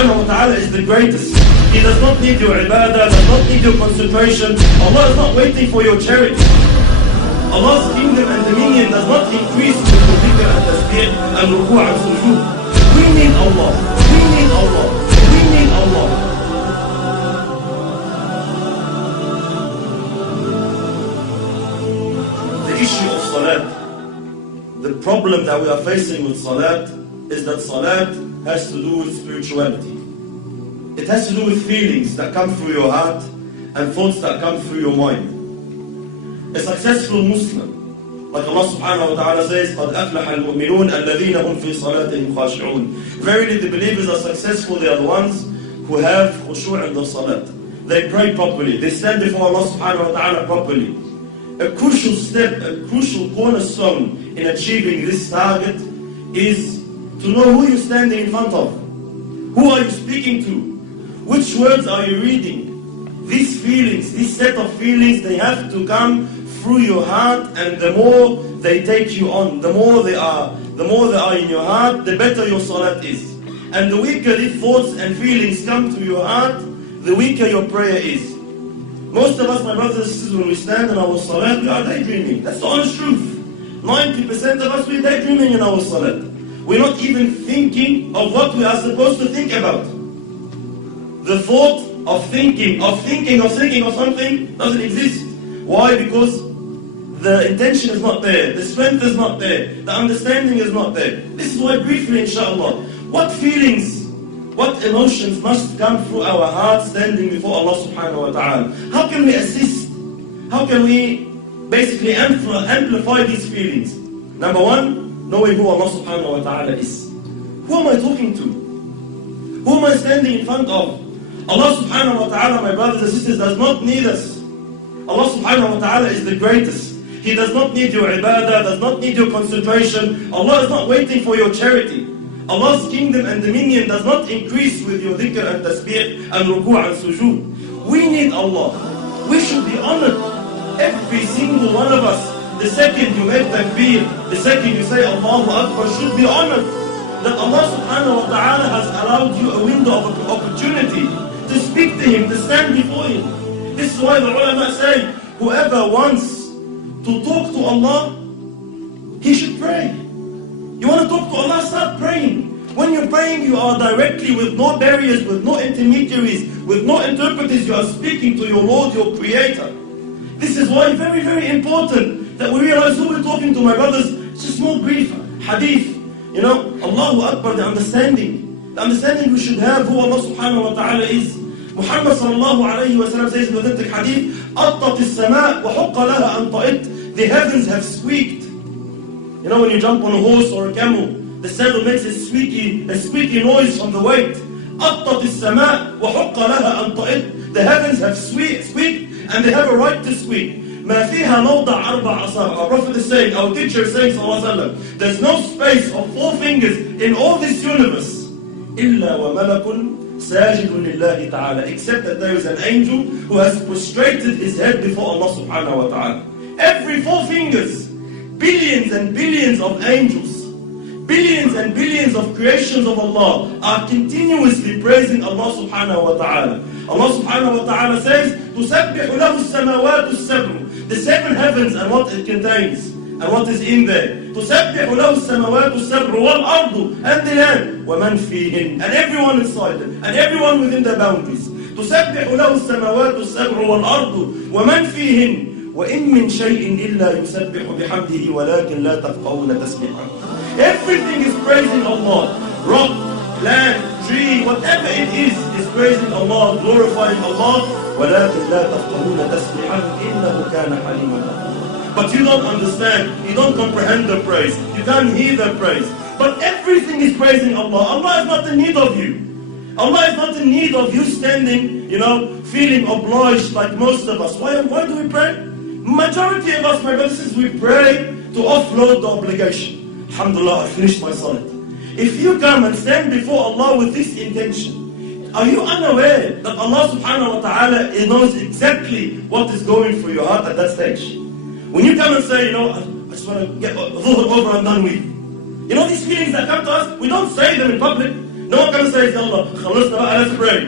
subhanahu wa ta'ala is the greatest. He does not need your ibadah, does not need your concentration. Allah is not waiting for your charity. Allah's kingdom and dominion does not increase with your dhikr and tasbih and ruku' and sujood. We need Allah. We need Allah. We need Allah. The issue of salat, the problem that we are facing with salat is that salat has to do with spirituality. It has to do with feelings that come through your heart and thoughts that come through your mind. A successful Muslim, like Allah subhanahu wa ta'ala says, قَدْ أَفْلَحَ الْمُؤْمِنُونَ الَّذِينَ هُمْ فِي صَلَاتِهِمْ خَاشِعُونَ. Verily the believers are successful, they are the ones who have khusyu' in their salat. They pray properly, they stand before Allah subhanahu wa ta'ala properly. A crucial step, a crucial cornerstone in achieving this target is to know who you're standing in front of. Who are you speaking to? Which words are you reading? These feelings, this set of feelings, they have to come through your heart, and the more they take you on, the more they are in your heart, the better your salat is. And the weaker these thoughts and feelings come to your heart, the weaker your prayer is. Most of us, my brothers and sisters, when we stand in our salat, we are daydreaming. That's the honest truth. 90% of us, we're daydreaming in our salat. We're not even thinking of what we are supposed to think about. The thought of thinking of something doesn't exist. Why? Because the intention is not there, the strength is not there, the understanding is not there. This is why briefly, inshallah, what feelings, what emotions must come through our hearts standing before Allah subhanahu wa ta'ala? How can we assist? How can we basically amplify these feelings? Number one, knowing who Allah subhanahu wa ta'ala is. Who am I talking to? Who am I standing in front of? Allah subhanahu wa ta'ala, my brothers and sisters, does not need us. Allah subhanahu wa ta'ala is the greatest. He does not need your ibadah, does not need your concentration. Allah is not waiting for your charity. Allah's kingdom and dominion does not increase with your dhikr and tasbih and ruku' and sujood. We need Allah. We should be honored. Every single one of us, the second you make takbir, the second you say Allahu Akbar, should be honored. That Allah subhanahu wa ta'ala has allowed you a window of opportunity to speak to Him, to stand before Him. This is why the ulama say, whoever wants to talk to Allah, he should pray. You want to talk to Allah, start praying. When you're praying, you are directly, with no barriers, with no intermediaries, with no interpreters, you are speaking to your Lord, your Creator. This is why very, very important that we realize who we're talking to, my brothers. It's a small brief hadith. You know, Allahu Akbar, the understanding we should have who Allah subhanahu wa ta'ala is. Muhammad sallallahu alayhi wa sallam says in the authentic hadith, أَطَّتِ السَّمَاء وَحُقَّ لَهَا أَنْ طَئِتْ. The heavens have squeaked. You know, when you jump on a horse or a camel, the saddle makes a squeaky noise from the weight. أَطَّتِ السَّمَاء وَحُقَّ لَهَا أَنْ طَئِتْ. The heavens have squeaked, and they have a right to squeak. مَا فِيهَا مَوْضَعَ أَرْبَعَ أَصَابِعَ. Our Prophet is saying, our teacher is saying, sallallahu alayhi wa sallam, there's no space of 4 fingers in all this universe, إِلَّا وَمَلَكٌ سَاجِدٌ لِلَّهِ تَعَالَى, except that there is an angel who has prostrated his head before Allah subhanahu wa ta'ala. Every 4 fingers, billions and billions of angels, billions and billions of creations of Allah are continuously praising Allah subhanahu wa ta'ala. Allah subhanahu wa ta'ala says, تُسَبِّحُ لَهُ السَّمَوَاتُ السَّبْعُ. The 7 heavens and what it contains, and what is in there. تُسَبِّحُ لَهُ السَّمَوَاتُ السَّبْعُ وَالْأَرْضُ, and the land, وَمَنْ فِيهِنْ, and everyone inside them, and everyone within the boundaries. تُسَبِّحُ لَهُ السَّمَوَاتُ السَّبْعُ وَالْأَرْضُ وَمَنْ فِيهِنْ وَإِن مِّن شَيْءٍ إِلَّا يُسَبِّحُ بِحَمْدِهِ وَلَكِنْ لَا تَفْقَهُونَ تَسْبِيحَهُ. Everything is praising Allah. Rock, land, tree, whatever it is praising Allah, glorifying Allah. وَلَكِنْ لَا تَفْقَهُونَ تَسْبِيحَهُ إِنَّهُ كَانَ حَلِيمًا. But you don't understand, you don't comprehend the praise, you can't hear the praise. But everything is praising Allah. Allah is not in need of you. Allah is not in need of you standing, feeling obliged like most of us. Why do we pray? Majority of us, my brothers, we pray to offload the obligation. Alhamdulillah, I finished my salat. If you come and stand before Allah with this intention, are you unaware that Allah subhanahu wa ta'ala knows exactly what is going through your heart at that stage? When you come and say, I just want to get dhuhr over and done with. These feelings that come to us, we don't say them in public. No one comes and says, Yalla, khalasna baqى, let's pray.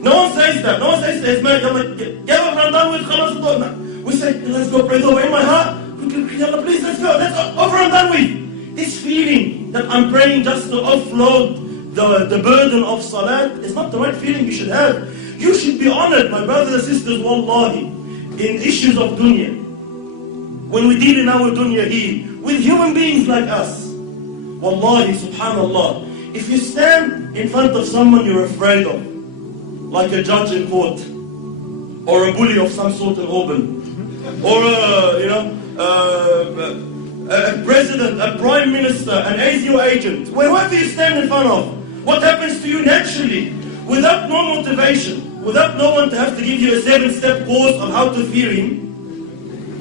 No one says that. No one says to his man, Yalla, get over and done with, khalas. We say, let's go pray over in my heart. Yalla, please, let's go. Let's go. Over and done with. This feeling that I'm praying just to offload the burden of salat is not the right feeling you should have. You should be honored, my brothers and sisters, wallahi, in issues of dunya. When we deal in our dunya here, with human beings like us, wallahi, subhanallah, if you stand in front of someone you're afraid of, like a judge in court, or a bully of some sort in Auburn, or a president, a prime minister, an ASIO agent, whoever you stand in front of, what happens to you naturally, without no motivation, without no one to have to give you a 7-step course of how to fear him?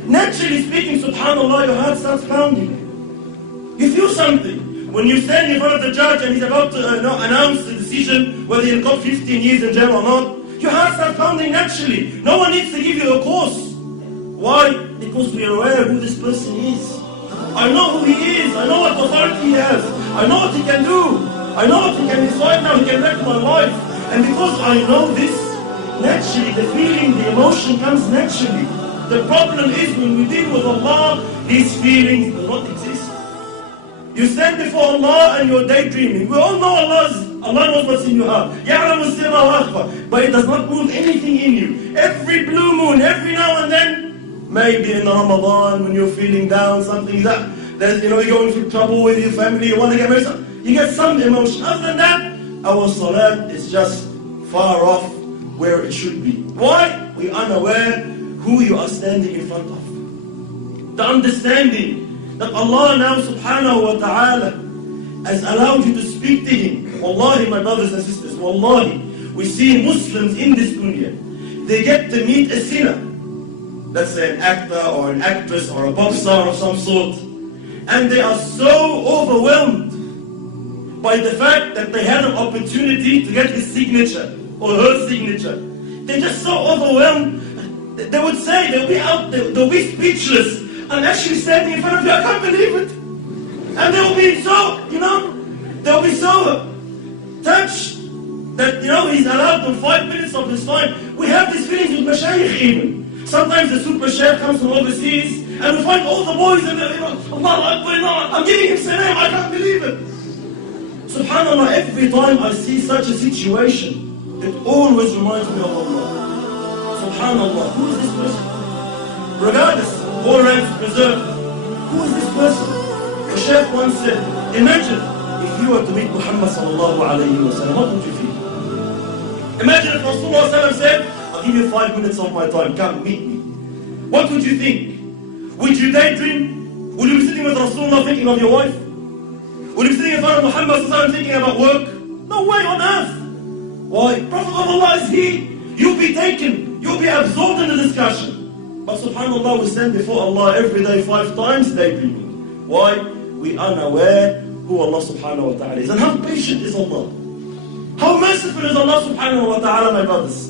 Naturally speaking, subhanallah, your heart starts pounding. You feel something. When you stand in front of the judge and he's about to announce the decision whether you'll got 15 years in jail or not, your heart starts pounding naturally. No one needs to give you a course. Why? Because we are aware who this person is. I know who he is. I know what authority he has. I know what he can do. I know what he can decide now. He can wreck my life. And because I know this, naturally the feeling, the emotion comes naturally. The problem is when we deal with Allah, these feelings do not exist. You stand before Allah and you're daydreaming. We all know Allah knows what's in your heart. But it does not move anything in you. Every blue moon, every now and then, maybe in Ramadan when you're feeling down, something that you're going through trouble with your family, you want to get married, you get some emotion. Other than that, our salat is just far off where it should be. Why? We are unaware who you are standing in front of. The understanding that Allah now subhanahu wa ta'ala has allowed you to speak to Him. Wallahi, my brothers and sisters, wallahi, we see Muslims in this dunya, they get to meet a sinner. Let's say an actor or an actress or a pop star of some sort. And they are so overwhelmed by the fact that they had an opportunity to get his signature or her signature. They're just so overwhelmed. They would say, they'll be speechless. I'm actually standing in front of you, I can't believe it. And they'll be so, they'll be so touched that, he's allowed them 5 minutes of his time. We have these feelings with mashayikh even. Sometimes the super sheikh comes from overseas and we find all the boys and I'm giving him salam, I can't believe it. Subhanallah, every time I see such a situation, it always reminds me of Allah. Subhanallah, who is this person? Regardless, all ranks preserved. Who is this person? The Shaykh once said, imagine if you were to meet Muhammad sallallahu alayhi wa sallam, what would you feel? Imagine if Rasulullah said, I'll give you 5 minutes of my time, come meet me. What would you think? Would you daydream? Would you be sitting with Rasulullah thinking of your wife? Would you be sitting in front of Muhammad sallallahu alayhi wa sallam thinking about work? No way on earth. Why? Prophet of Allah is he. You'll be taken. You'll be absorbed in the discussion. But subhanAllah, we stand before Allah every day 5 times daydreaming. Why? We are unaware who Allah subhanahu wa ta'ala is. And how patient is Allah? How merciful is Allah subhanahu wa ta'ala, my brothers?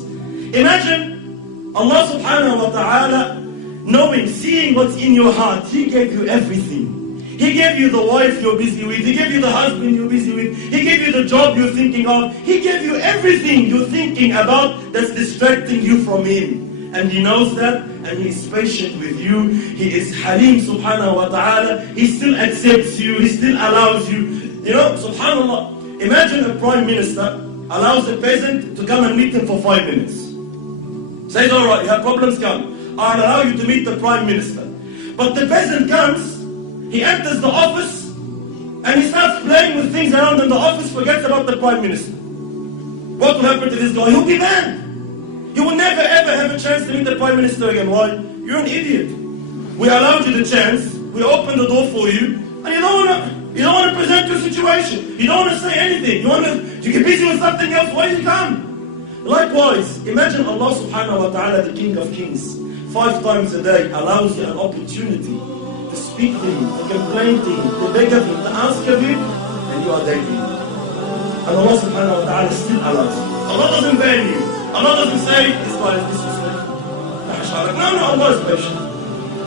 Imagine Allah subhanahu wa ta'ala knowing, seeing what's in your heart. He gave you everything. He gave you the wife you're busy with. He gave you the husband you're busy with. He gave you the job you're thinking of. He gave you everything you're thinking about that's distracting you from Him. And He knows that, and He is patient with you. He is Halim subhanahu wa ta'ala. He still accepts you. He still allows you. Subhanallah. Imagine a prime minister allows a peasant to come and meet him for 5 minutes. Says, alright, you have problems, come. I'll allow you to meet the prime minister. But the peasant comes, he enters the office, and he starts playing with things around in the office, forgets about the prime minister. What will happen to this guy? He'll be banned. You will never ever have a chance to meet the prime minister again. Why? You're an idiot. We allowed you the chance, we opened the door for you, and you don't want to present your situation. You don't want to say anything. You get busy with something else. Why did you come? Likewise, imagine Allah subhanahu wa ta'ala, the King of Kings, 5 times a day allows you an opportunity to speak to Him, to complain to Him, to beg of Him, to ask of Him, and you are daydreaming. And Allah subhanahu wa ta'ala still allows you. Allah doesn't ban you. Allah doesn't say, this guy is disrespectful. No, Allah is patient.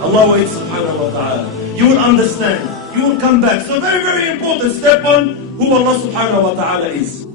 Allah waits subhanahu wa ta'ala. You will understand. You will come back. So very, very important step on who Allah subhanahu wa ta'ala is.